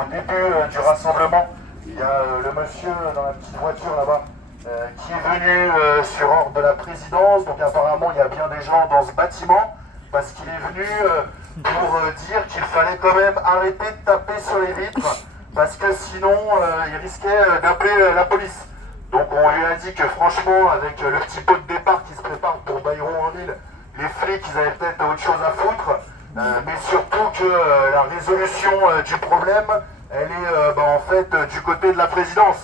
au début du rassemblement, il y a le monsieur dans la petite voiture là-bas qui est venu sur ordre de la présidence. Donc apparemment il y a bien des gens dans ce bâtiment parce qu'il est venu pour dire qu'il fallait quand même arrêter de taper sur les vitres parce que sinon il risquait d'appeler la police. Donc on lui a dit que franchement avec le petit pot de départ qui se prépare pour Bayrou-en-Ville, les flics ils avaient peut-être autre chose à foutre, mais surtout que la résolution du problème elle est en fait du côté de la présidence.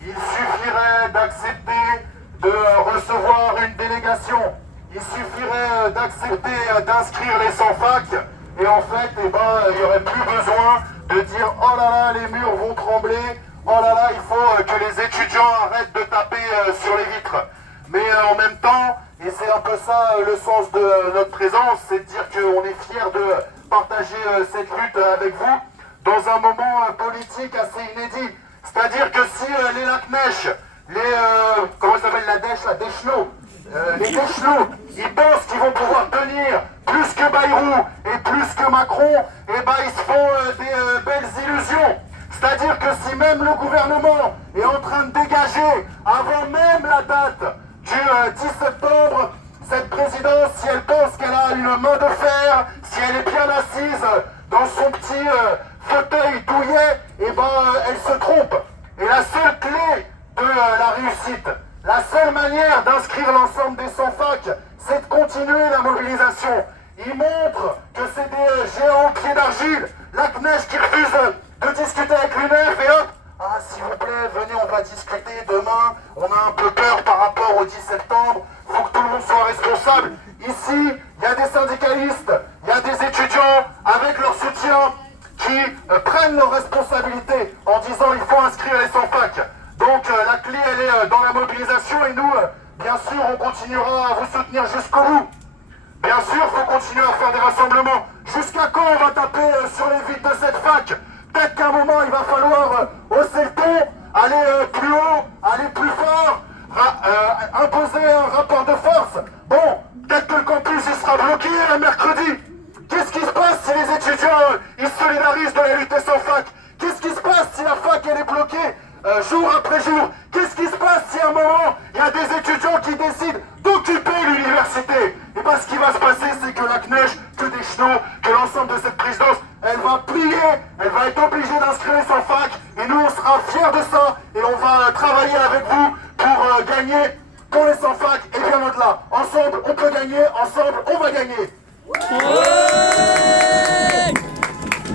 Il suffirait d'accepter de recevoir une délégation, il suffirait d'accepter d'inscrire les 100 facs et en fait il n'y aurait plus besoin de dire oh là là les murs vont trembler, oh là là il faut que les étudiants arrêtent de taper sur les vitres. Mais en même temps, et c'est un peu ça le sens de notre présence, c'est de dire qu'on est fiers de partager cette lutte avec vous dans un moment politique assez inédit. C'est-à-dire que si les Lacnèches, comment ça s'appelle la dèche, la Deschenaux, les Deschenaux, ils pensent qu'ils vont pouvoir tenir plus que Bayrou et plus que Macron, et ils se font des belles illusions. C'est-à-dire que si même le gouvernement est en train de dégager, avant même la date du 10 septembre, cette présidence, si elle pense qu'elle a une main de fer, si elle est bien assise dans son petit fauteuil douillet, elle se trompe. Et la seule clé de la réussite, la seule manière d'inscrire l'ensemble des 100 facs, c'est de continuer la mobilisation. Ils montrent que c'est des géants pieds d'argile, Lacnèche qui refuse de discuter avec l'UNEF et hop, ah s'il vous plaît, venez, on va discuter demain, on a un peu peur par rapport au 10 septembre, faut que tout le monde soit responsable. Ici, il y a des syndicalistes, il y a des étudiants avec leur soutien qui prennent leurs responsabilités en disant il faut inscrire les 100 facs. Donc la clé elle est dans la mobilisation et nous, bien sûr, on continuera à vous soutenir jusqu'au bout. Bien sûr, il faut continuer à faire des rassemblements. Jusqu'à quand on va taper sur les vitres de cette fac? Peut-être qu'à un moment, il va falloir hausser le ton, aller plus haut, aller plus fort, imposer un rapport de force. Bon, peut-être que le campus il sera bloqué mercredi. Qu'est-ce qui se passe si les étudiants ils se solidarisent de la lutte des 100 fac? Qu'est-ce qui se passe si la fac elle est bloquée jour après jour? Qu'est-ce qui se passe si à un moment il y a des étudiants qui décident d'occuper l'université? Et bien ce qui va se passer c'est que Lacnèche, que Deschenaux, que l'ensemble de cette présidence, elle va plier, elle va être obligée d'inscrire les 100 fac et nous on sera fiers de ça et on va travailler avec vous pour gagner pour les 100 fac et bien au-delà. Ensemble on peut gagner, ensemble on va gagner. Ouais.